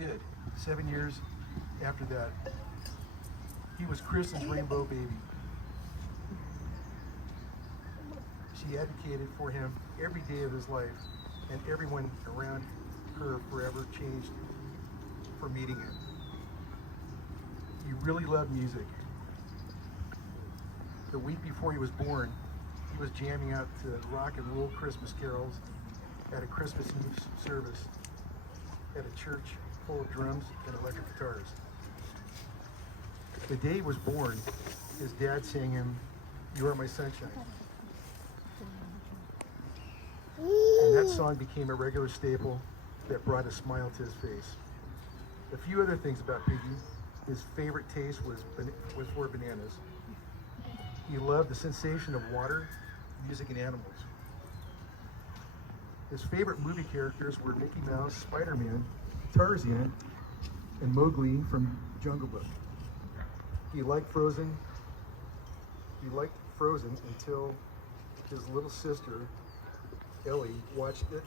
did. 7 years after that, he was Kristen's rainbow baby. She advocated for him every day of his life, and everyone around her forever changed for meeting him. He really loved music. The week before he was born, he was jamming out to rock and roll Christmas carols at a Christmas Eve service at a church full of drums and electric guitars. The day he was born, his dad sang him, "You Are My Sunshine." And that song became a regular staple that brought a smile to his face. A few other things about Piggy. His favorite taste was for bananas. He loved the sensation of water, music, and animals. His favorite movie characters were Mickey Mouse, Spider-Man, Tarzan, and Mowgli from Jungle Book. He liked Frozen until his little sister, Ellie, watched it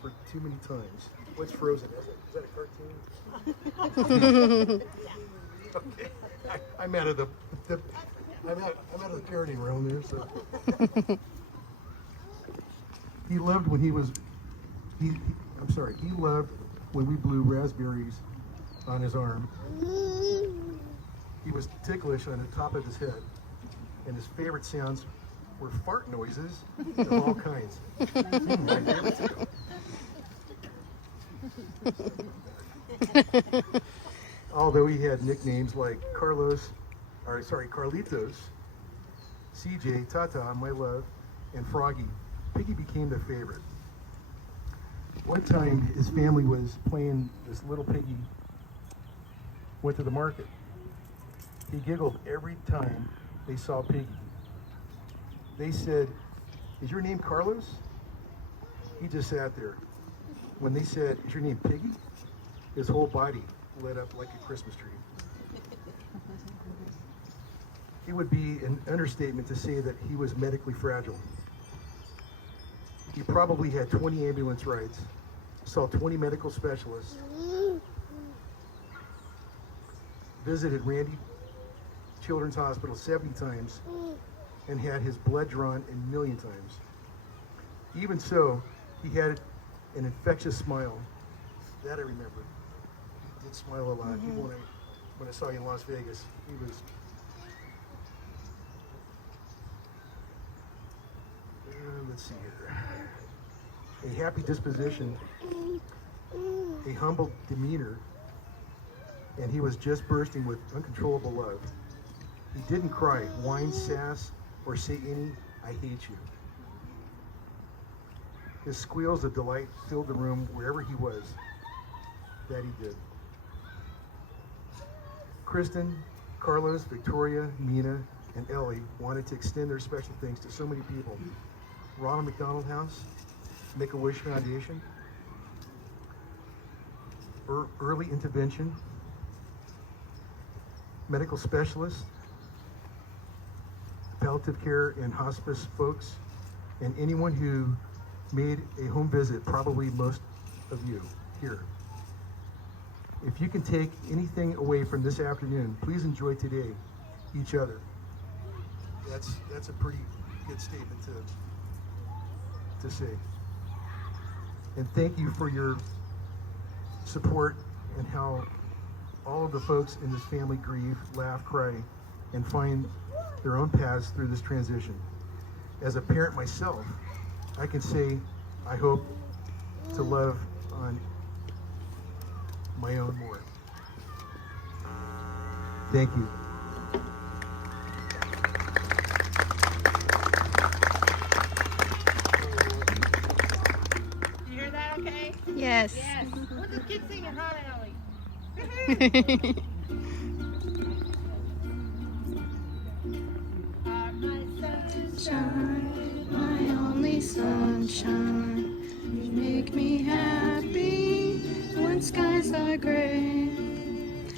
for too many times. What's Frozen? Is that a cartoon? Okay, I'm out of the I'm out of the parenting realm there. So he loved when he loved when we blew raspberries on his arm. He was ticklish on the top of his head, and his favorite sounds were fart noises of all kinds. My favorite too. Although he had nicknames like Carlitos, CJ, Tata, My Love, and Froggy, Piggy became their favorite. One time, his family was playing this little piggy went to the market. He giggled every time they saw Piggy. They said, "Is your name Carlos?" He just sat there. When they said, "Is your name Piggy?" his whole body lit up like a Christmas tree. It would be an understatement to say that he was medically fragile. He probably had 20 ambulance rides, saw 20 medical specialists, visited Randy Children's Hospital 70 times, and had his blood drawn a million times. Even so, he had an infectious smile. That I remember. He did smile a lot. Even when I saw you in Las Vegas, he was... let's see here. A happy disposition, a humble demeanor, and he was just bursting with uncontrollable love. He didn't cry, whine, sass, or say any "I hate you." His squeals of delight filled the room wherever he was. That he did. Kristen, Carlos, Victoria, Mina, and Ellie wanted to extend their special thanks to so many people. Ronald McDonald House, Make-A-Wish Foundation, Early Intervention, medical specialists, palliative care and hospice folks, and anyone who made a home visit, probably most of you here. If you can take anything away from this afternoon, please enjoy today, each other. That's a pretty good statement to say. And thank you for your support and how all of the folks in this family grieve, laugh, cry, and find their own paths through this transition. As a parent myself, I can say I hope to love on my own more. Thank you. You hear that okay? Yes. Yes. What does kids sing in Hot Alley? Sunshine, my only sunshine. You make me happy when skies are gray.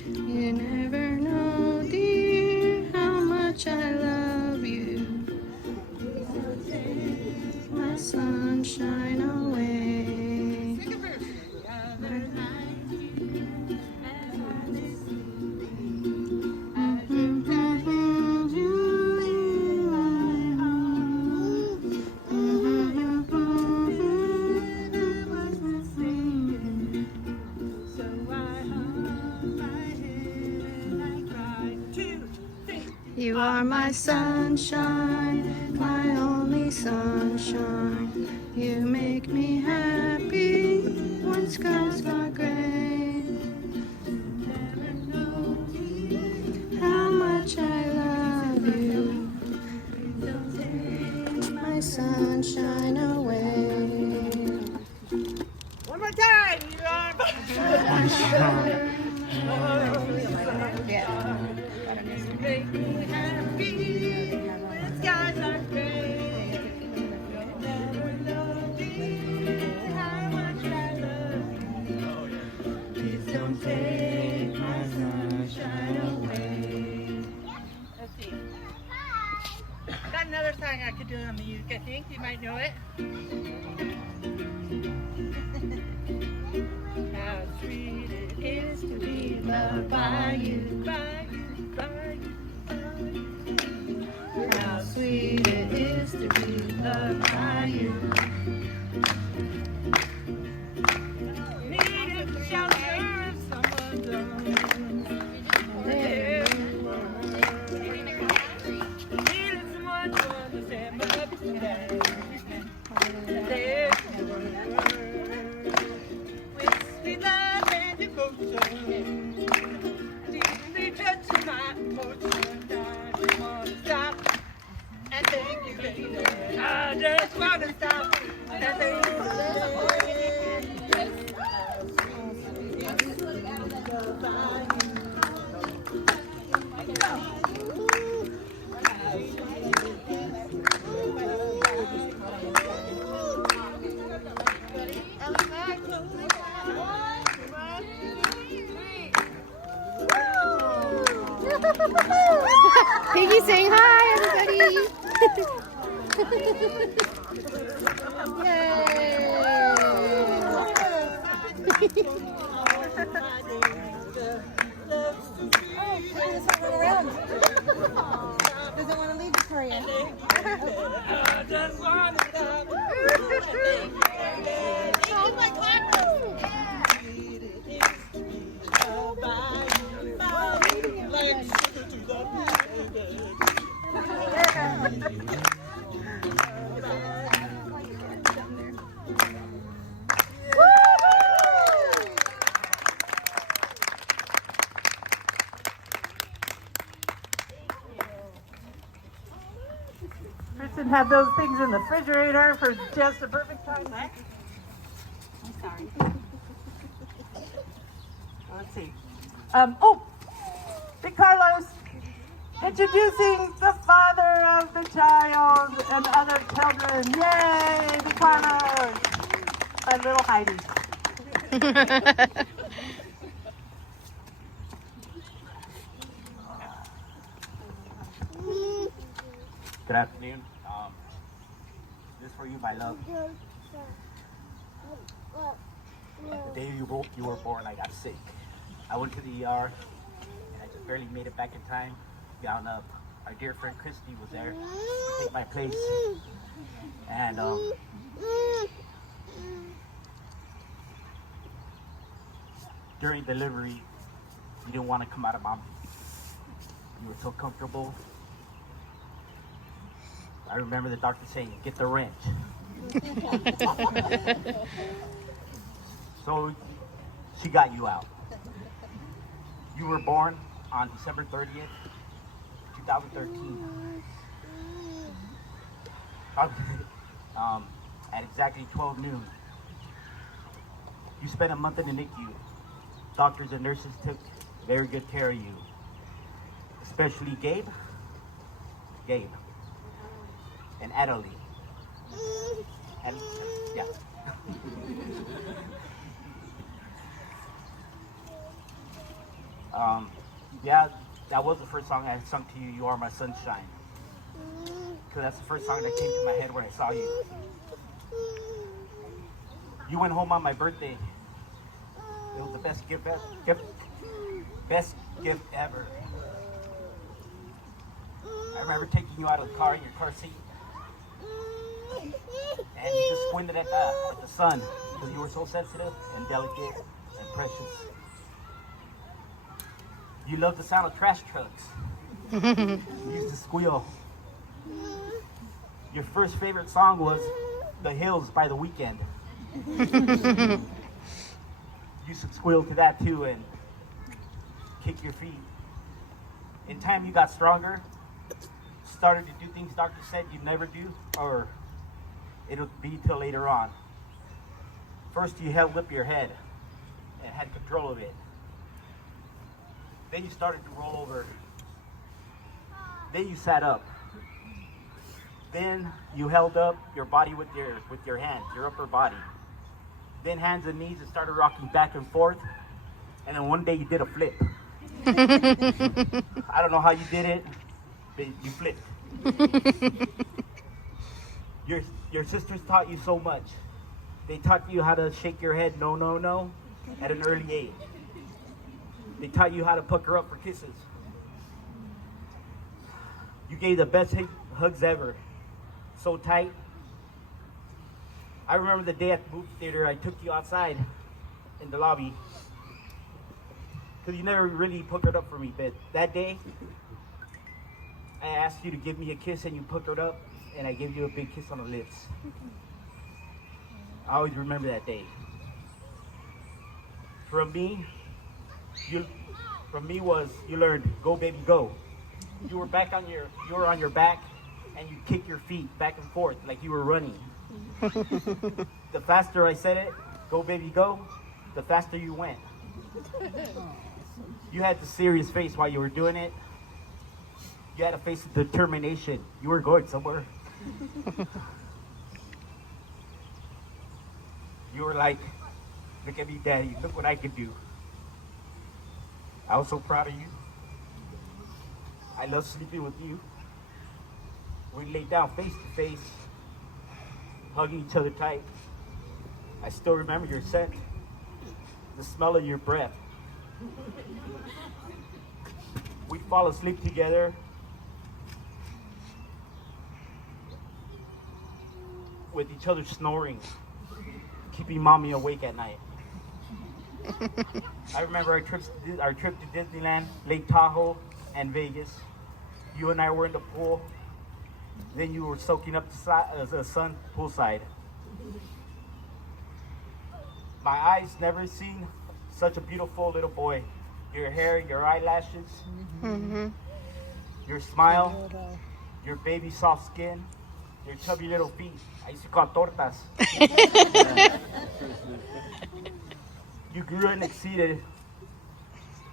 You never know, dear, how much I love you. You take my sunshine away. Sing it first. The other night, You are my sunshine, my only sunshine. You make me happy when skies are gray. Never know how much I love you. Don't take my sunshine away. One more time. You are my sunshine. You make me happy when skies are gray. You'll never know, dear, how much I love you. Please don't take my sunshine away. Let's see. I got another song I could do on the uke, I think. You might know it. How sweet it is to be loved by you, by you, by you, by you. How sweet it is to be loved by you. Needed the shelter of someone's arms. There you were. Needed someone to understand my love today. There you were. With sweet love and devotion. Deeply touching my emotion. I just wanna stop and thank you, baby. I just wanna stop and thank you, baby. Piggy saying hi, everybody. Doesn't want to leave for you. I just want to stop. He's my partner. Kristen had those things in the refrigerator for just the perfect time. I'm sorry. Let's see. Big Carlos, introducing the father of the child and other children. Yay, Big Carlos! My little Heidi. Good afternoon. This is for you, my love. The day you were born, I got sick. I went to the ER, and I just barely made it back in time. Gown up. Our dear friend Christy was there to take my place, and during delivery, you didn't want to come out of mommy. You were so comfortable. I remember the doctor saying, "Get the wrench." So she got you out. You were born on December 30th, 2013. At exactly 12 noon. You spent a month in the NICU. Doctors and nurses took very good care of you. Especially Gabe, and Adelie. And yeah. Yeah, that was the first song I sung to you. You are my sunshine. Because that's the first song that came to my head when I saw you. You went home on my birthday. It was the best gift ever. I remember taking you out of the car in your car seat. And you just squinted at the sun because you were so sensitive and delicate and precious. You loved the sound of trash trucks. You used to squeal. Your first favorite song was The Hills by The Weeknd. You used to squeal to that too and kick your feet. In time, you got stronger, started to do things doctor said you'd never do, or it'll be till later on. First, you held up your head and had control of it. Then you started to roll over. Then you sat up. Then you held up your body with your hands, your upper body. Then hands and knees and started rocking back and forth. And then one day you did a flip. I don't know how you did it, but you flipped. Your sisters taught you so much. They taught you how to shake your head no, no, no at an early age. They taught you how to pucker up for kisses. You gave the best hugs ever. So tight. I remember the day at the movie theater, I took you outside in the lobby. Because you never really puckered up for me, but that day, I asked you to give me a kiss and you puckered up, and I gave you a big kiss on the lips. I always remember that day. From me was you learned go baby go. You were on your back and you kick your feet back and forth like you were running. The faster I said it, go baby go, the faster you went. You had the serious face while you were doing it. You had a face of determination. You were going somewhere. You were like, look at me, Daddy. Look what I can do. I was so proud of you. I love sleeping with you. We laid down face to face, hugging each other tight. I still remember your scent, the smell of your breath. We'd fall asleep together. With each other snoring, keeping mommy awake at night. I remember our trip to Disneyland, Lake Tahoe, and Vegas. You and I were in the pool. Then you were soaking up the sun poolside. My eyes never seen such a beautiful little boy. Your hair, your eyelashes, your smile, your baby soft skin, your chubby little feet. I used to call tortas. You grew and exceeded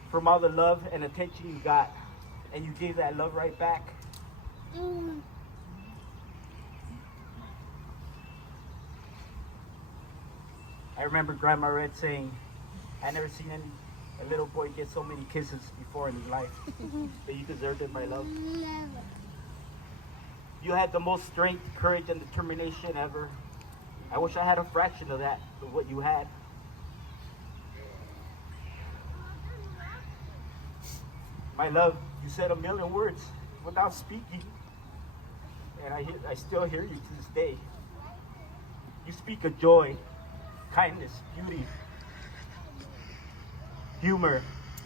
from all the love and attention you got, and you gave that love right back. I remember Grandma Red saying, I never seen a little boy get so many kisses before in his life, but you deserved it, my love. You had the most strength, courage, and determination ever. I wish I had a fraction of that, of what you had. My love, you said a million words without speaking, and I still hear you to this day. You speak of joy, kindness, beauty, humor,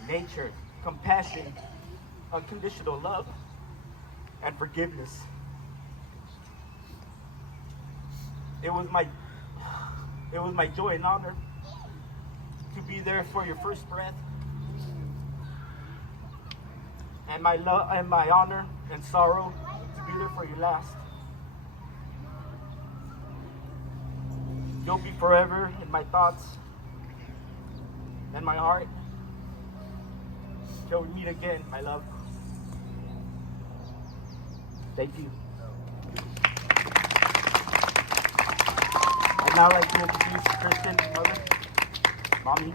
nature, compassion, unconditional love, and forgiveness. It was my joy and honor to be there for your first breath, and my love and my honor and sorrow to be there for your last. You'll be forever in my thoughts and my heart till we meet again, my love. Thank you. I'd now like to introduce Kristen's mother, Mommy.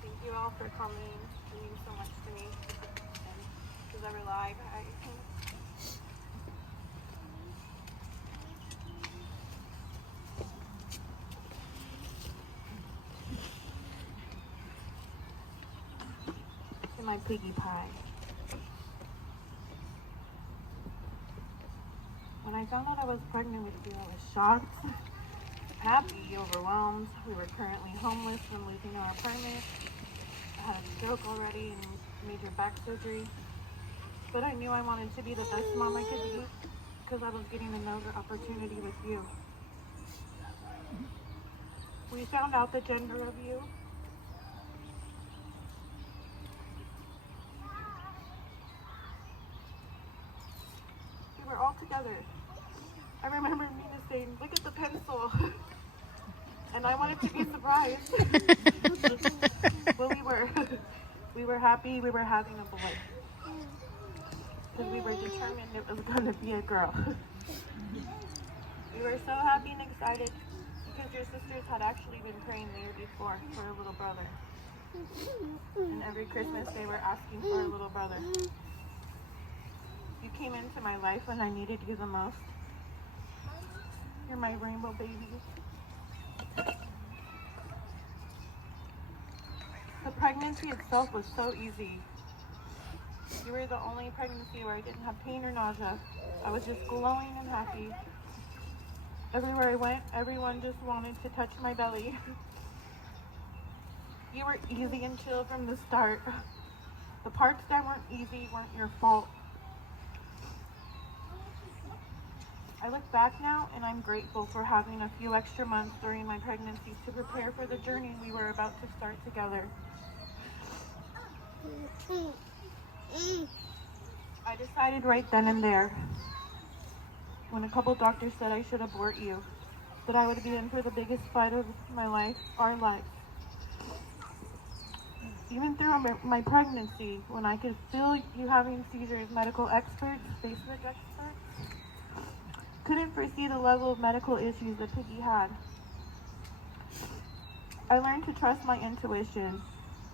Thank you all for coming. It means so much to me. And because I rely, to my Piggy pie. When I found out I was pregnant with you, I was shocked, happy, overwhelmed. We were currently homeless from losing our apartment. I had a stroke already and major back surgery. But I knew I wanted to be the best mom I could be because I was getting another opportunity with you. We found out the gender of you. We were all together. I remember Nina saying, "Look at the pencil." And I wanted to be surprised. But we were. We were happy we were having a boy. Because we were determined it was going to be a girl. We were so happy and excited because your sisters had actually been praying the year before for a little brother. And every Christmas they were asking for a little brother. You came into my life when I needed you the most. You're my rainbow baby. The pregnancy itself was so easy. You were the only pregnancy where I didn't have pain or nausea. I was just glowing and happy. Everywhere I went, everyone just wanted to touch my belly. You were easy and chill from the start. The parts that weren't easy weren't your fault. I look back now and I'm grateful for having a few extra months during my pregnancy to prepare for the journey we were about to start together. I decided right then and there, when a couple doctors said I should abort you, that I would be in for the biggest fight of my life, our life. Even through my pregnancy, when I could feel you having seizures, medical experts, Facebook experts, couldn't foresee the level of medical issues that Piggy had. I learned to trust my intuition,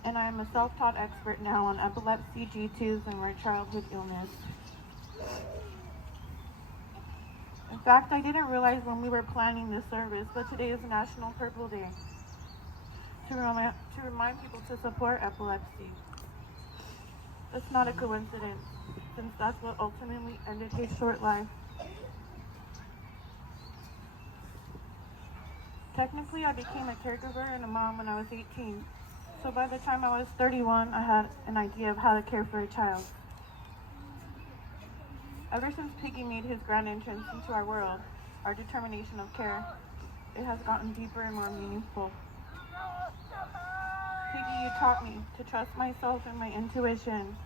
and I am a self-taught expert now on epilepsy, G2s, and rare childhood illness. In fact, I didn't realize when we were planning this service, but today is National Purple Day to remind people to support epilepsy. That's not a coincidence, since that's what ultimately ended his short life. Technically, I became a caregiver and a mom when I was 18. So by the time I was 31, I had an idea of how to care for a child. Ever since Piggy made his grand entrance into our world, our determination of care, it has gotten deeper and more meaningful. Piggy, you taught me to trust myself and my intuition,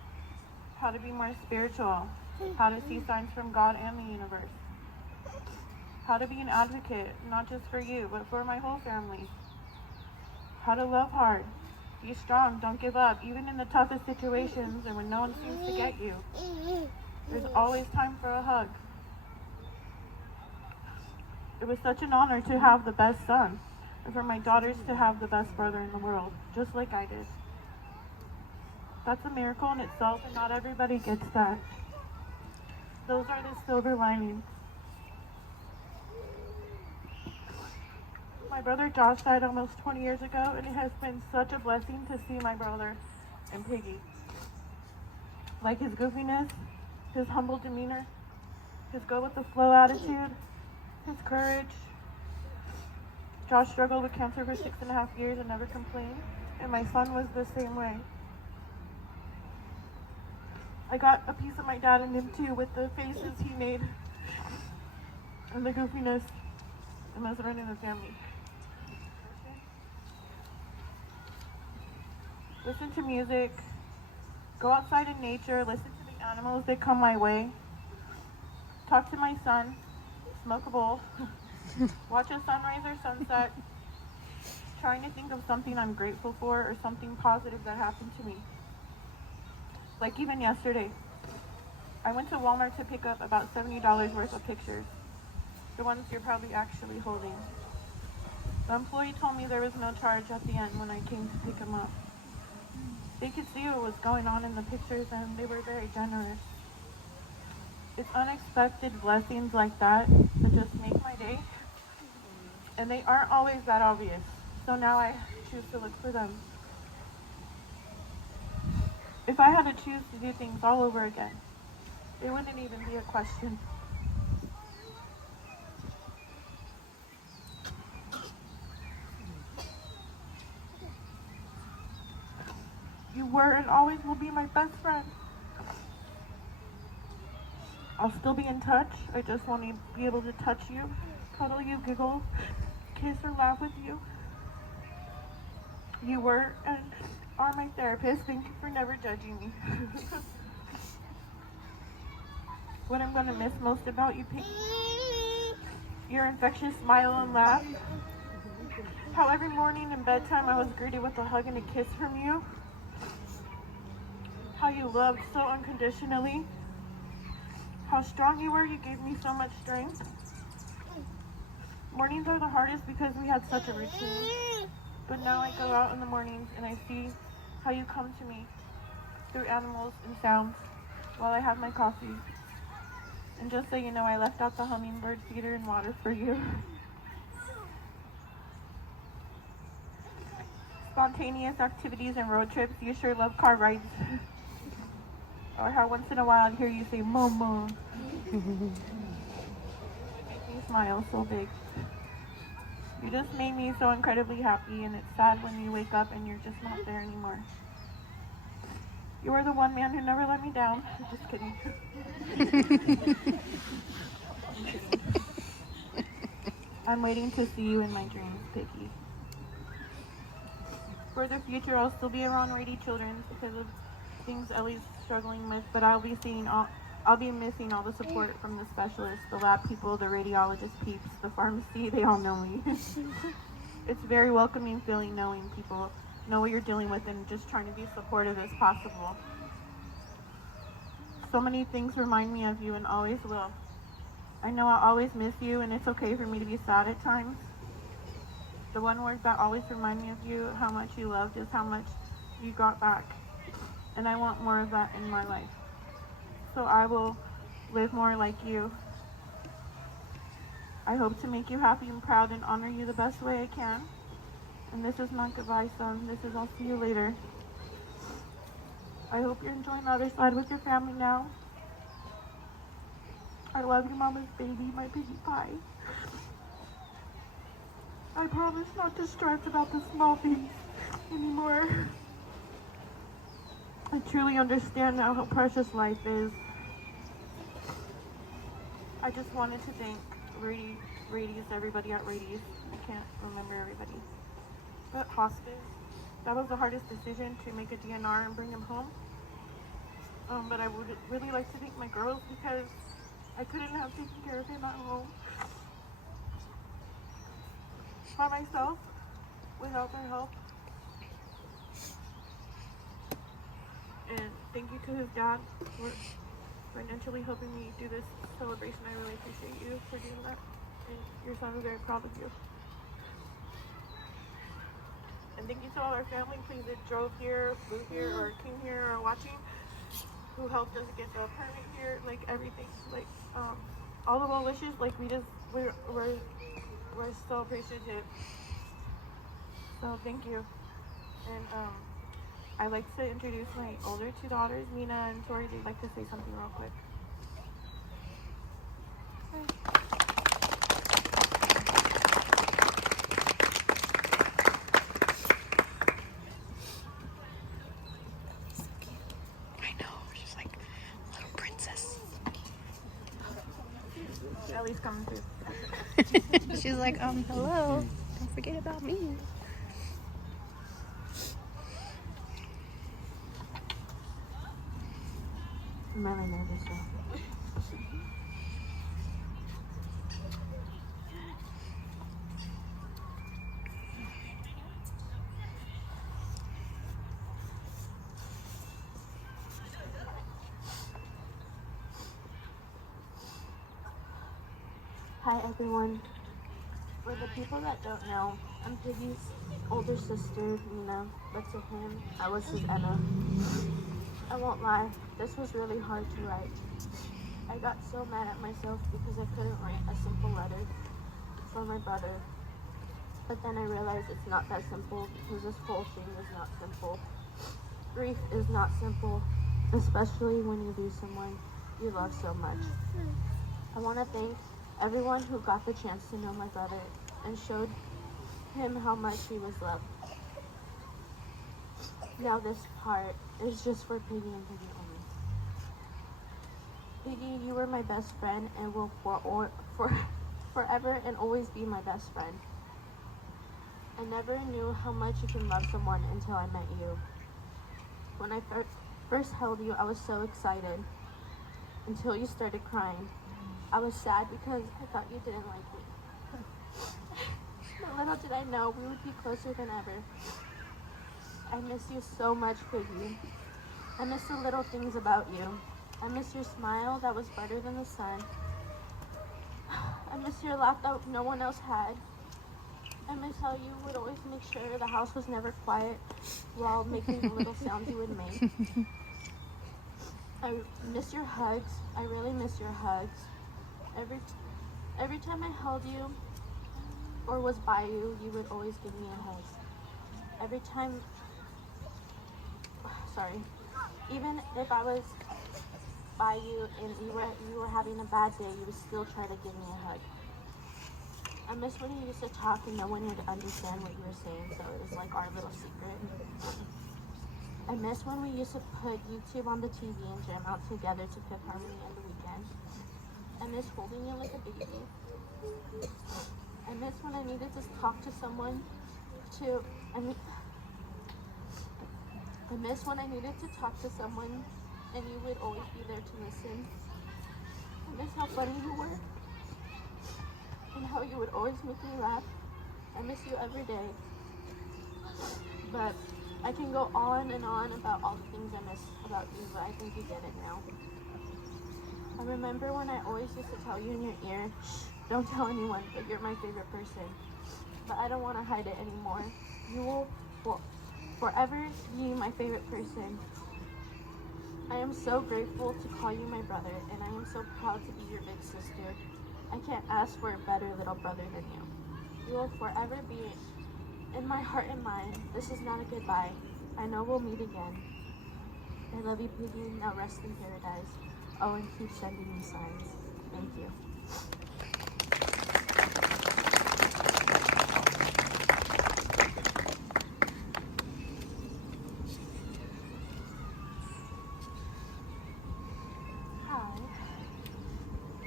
how to be more spiritual, how to see signs from God and the universe, how to be an advocate, not just for you, but for my whole family, how to love hard, be strong, don't give up, even in the toughest situations and when no one seems to get you. There's always time for a hug. It was such an honor to have the best son, and for my daughters to have the best brother in the world, just like I did. That's a miracle in itself, and not everybody gets that. Those are the silver linings. My brother Josh died almost 20 years ago, and it has been such a blessing to see my brother and Piggy. Like his goofiness, his humble demeanor, his go-with-the-flow attitude, his courage. Josh struggled with cancer for 6.5 years and never complained, and my son was the same way. I got a piece of my dad in him too, with the faces he made and the goofiness and us running the family. Listen to music, go outside in nature, listen to the animals that come my way, talk to my son, smoke a bowl, watch a sunrise or sunset, trying to think of something I'm grateful for or something positive that happened to me. Like even yesterday, I went to Walmart to pick up about $70 worth of pictures, the ones you're probably actually holding. The employee told me there was no charge at the end when I came to pick them up. They could see what was going on in the pictures and they were very generous. It's unexpected blessings like that that just make my day. And they aren't always that obvious. So now I choose to look for them. If I had to choose to do things all over again, it wouldn't even be a question. You were and always will be my best friend. I'll still be in touch. I just want to be able to touch you, cuddle you, giggle, kiss or laugh with you. You were and are my therapist. Thank you for never judging me. What I'm going to miss most about you, Piggy, your infectious smile and laugh. How every morning in bedtime I was greeted with a hug and a kiss from you. How you loved so unconditionally. How strong you were, you gave me so much strength. Mornings are the hardest because we had such a routine. But now I go out in the mornings and I see how you come to me through animals and sounds while I have my coffee. And just so you know, I left out the hummingbird feeder and water for you. Spontaneous activities and road trips, you sure love car rides. Or how once in a while I'd hear you say, Mama. You make me smile so big. You just made me so incredibly happy, and it's sad when you wake up and you're just not there anymore. You were the one man who never let me down. Just kidding. I'm waiting to see you in my dreams, Piggy. For the future, I'll still be around Rady Children's because of things Ellie's struggling with, but I'll be missing all the support from the specialists, the lab people, the radiologist peeps, the pharmacy. They all know me. It's very welcoming feeling knowing people know what you're dealing with and just trying to be supportive as possible. So many things remind me of you and always will. I know I'll always miss you, and it's okay for me to be sad at times. The one word that always reminds me of you, how much you loved, is how much you got back. And I want more of that in my life. So I will live more like you. I hope to make you happy and proud and honor you the best way I can. And this is not goodbye, son. This is I'll see you later. I hope you're enjoying the other side with your family now. I love you, Mama's baby, my Piggy Pie. I promise not to stress about the small things anymore. I truly understand now how precious life is. I just wanted to thank Rady's, everybody at Rady's. I can't remember everybody. But hospice, that was the hardest decision, to make a DNR and bring him home. But I would really like to thank my girls because I couldn't have taken care of him at home by myself without their help. And thank you to his dad for financially helping me do this celebration. I really appreciate you for doing that. And your son is very proud of you. And thank you to all our family, please, that drove here, flew here, or came here, or watching, who helped us get the permit here, like everything. Like, all the well wishes, like we're so appreciative. So thank you. And I'd like to introduce my older two daughters, Mina and Tori. They'd like to say something real quick. I know, she's like a little princess. Ellie's coming too. She's like, hello, don't forget about me. I'm really nervous though. Hi everyone. For the people that don't know, I'm Piggy's older sister, Nina, but to him, I was his Anna. I won't lie, this was really hard to write. I got so mad at myself because I couldn't write a simple letter for my brother. But then I realized it's not that simple because this whole thing is not simple. Grief is not simple, especially when you lose someone you love so much. I want to thank everyone who got the chance to know my brother and showed him how much he was loved. Now this part is just for Piggy and Piggy only. Piggy, you were my best friend and will forever and always be my best friend. I never knew how much you can love someone until I met you. When I first held you, I was so excited until you started crying. I was sad because I thought you didn't like me. But little did I know we would be closer than ever. I miss you so much, Piggy. I miss the little things about you. I miss your smile that was brighter than the sun. I miss your laugh that no one else had. I miss how you would always make sure the house was never quiet while making the little sounds you would make. I miss your hugs. I really miss your hugs. Every time I held you or was by you, you would always give me a hug. Every time, even if I was by you and you were having a bad day, you would still try to give me a hug. I miss when you used to talk and no one would understand what you were saying, so it was like our little secret. I miss when we used to put YouTube on the TV and jam out together to Fifth Harmony on the weekend. I miss holding you like a baby. I miss when I needed to talk to someone I miss when I needed to talk to someone and you would always be there to listen. I miss how funny you were and how you would always make me laugh. I miss you every day. But I can go on and on about all the things I miss about you, but I think you get it now. I remember when I always used to tell you in your ear, shh, don't tell anyone, but you're my favorite person. But I don't want to hide it anymore. You will forever be my favorite person. I am so grateful to call you my brother, and I am so proud to be your big sister. I can't ask for a better little brother than you. You will forever be in my heart and mind. This is not a goodbye. I know we'll meet again. I love you, Piggy. Now rest in paradise. Oh, and keep sending me signs. Thank you. Hi,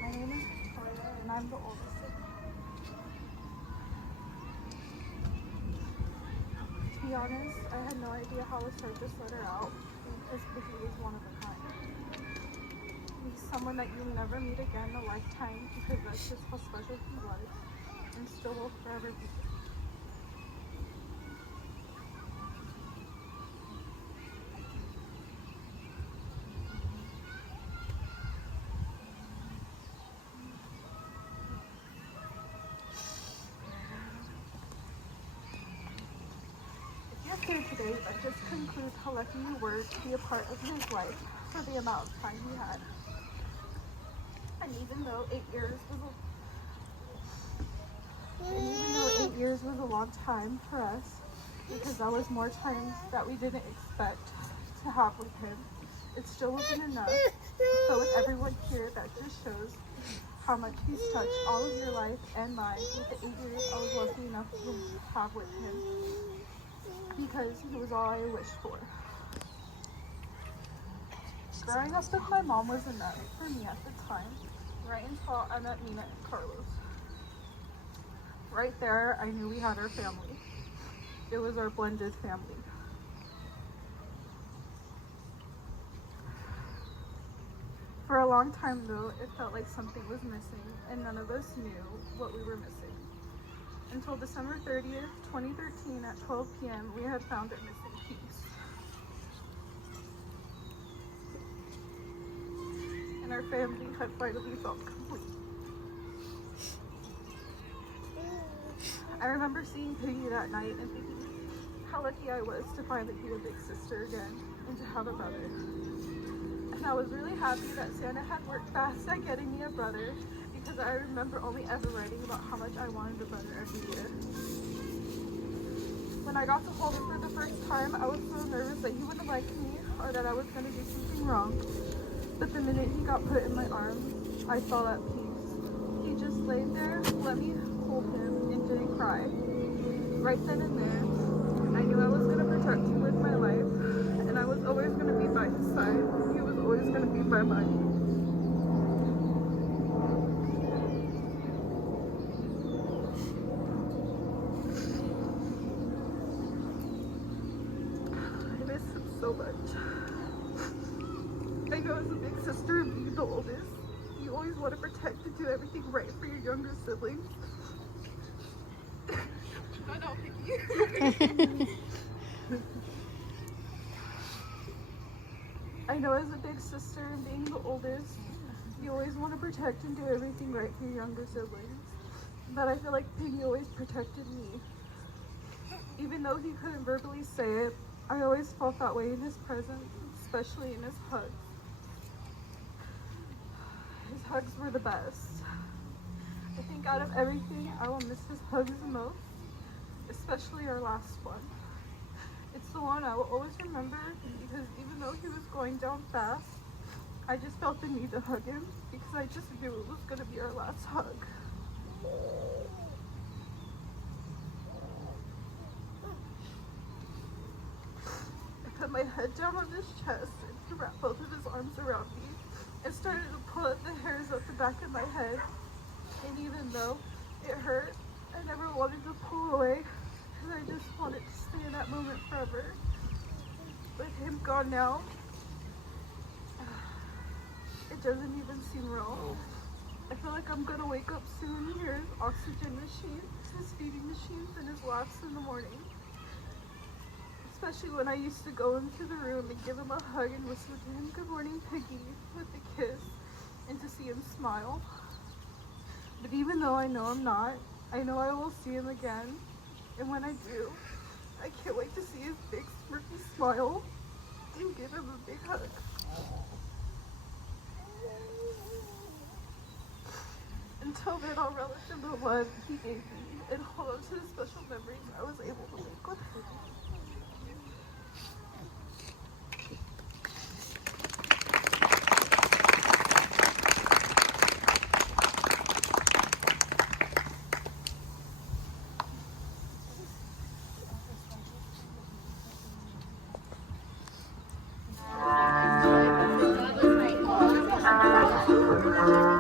my name is Victoria and I'm the oldest sibling. To be honest, I had no idea how to start this letter out because Piggy was one of a kind. He's someone that you'll never meet again in a lifetime because that's just how special he was and still will forever be. If you're here today, that just concludes how lucky you were to be a part of his life for the amount of time he had. And even though 8 years was a long time for us, because that was more time that we didn't expect to have with him, it still wasn't enough. So with everyone here, that just shows how much he's touched all of your life and mine with the 8 years I was lucky enough to have with him, because he was all I wished for. Growing up with my mom was enough for me at the time, right until I met Nina and Carlos. Right there, I knew we had our family. It was our blended family. For a long time though, it felt like something was missing and none of us knew what we were missing. Until December 30th, 2013 at 12 p.m., we had found our missing piece. And our family had finally felt complete. I remember seeing Piggy that night and thinking how lucky I was to finally be a big sister again and to have a brother. And I was really happy that Santa had worked fast at getting me a brother because I remember only ever writing about how much I wanted a brother every year. When I got to hold him for the first time, I was so nervous that he wouldn't like me or that I was going to do something wrong. But the minute he got put in my arms, I felt at peace. He just laid there, let me hold him, and didn't cry. Right then and there, I knew I was going to protect him with my life, and I was always going to be by his side. He was always going to be by mine. I miss him so much. I know as a big sister and being the oldest, you always want to protect and do everything right for your younger siblings. I know, Piggy. I know as a big sister and being the oldest, you always want to protect and do everything right for your younger siblings. But I feel like Piggy always protected me. Even though he couldn't verbally say it, I always felt that way in his presence, especially in his hugs. His hugs were the best. I think out of everything, I will miss his hugs the most, especially our last one. It's the one I will always remember because even though he was going down fast, I just felt the need to hug him because I just knew it was going to be our last hug. I put my head down on his chest and he wrapped both of his arms around me and started to pull at the hairs up the back of my head. And even though it hurt, I never wanted to pull away because I just wanted to stay in that moment forever. With him gone now, it doesn't even seem real. I feel like I'm gonna wake up soon and hear his oxygen machines, his feeding machines, and his laughs in the morning. Especially when I used to go into the room and give him a hug and whisper to him, "Good morning, Piggy," with a kiss, and to see him smile. But even though I know I'm not, I know I will see him again. And when I do, I can't wait to see his big smirky smile and give him a big hug. Until then, I'll relish in the love he gave me and hold on to the special memories I was able to make with him. That was my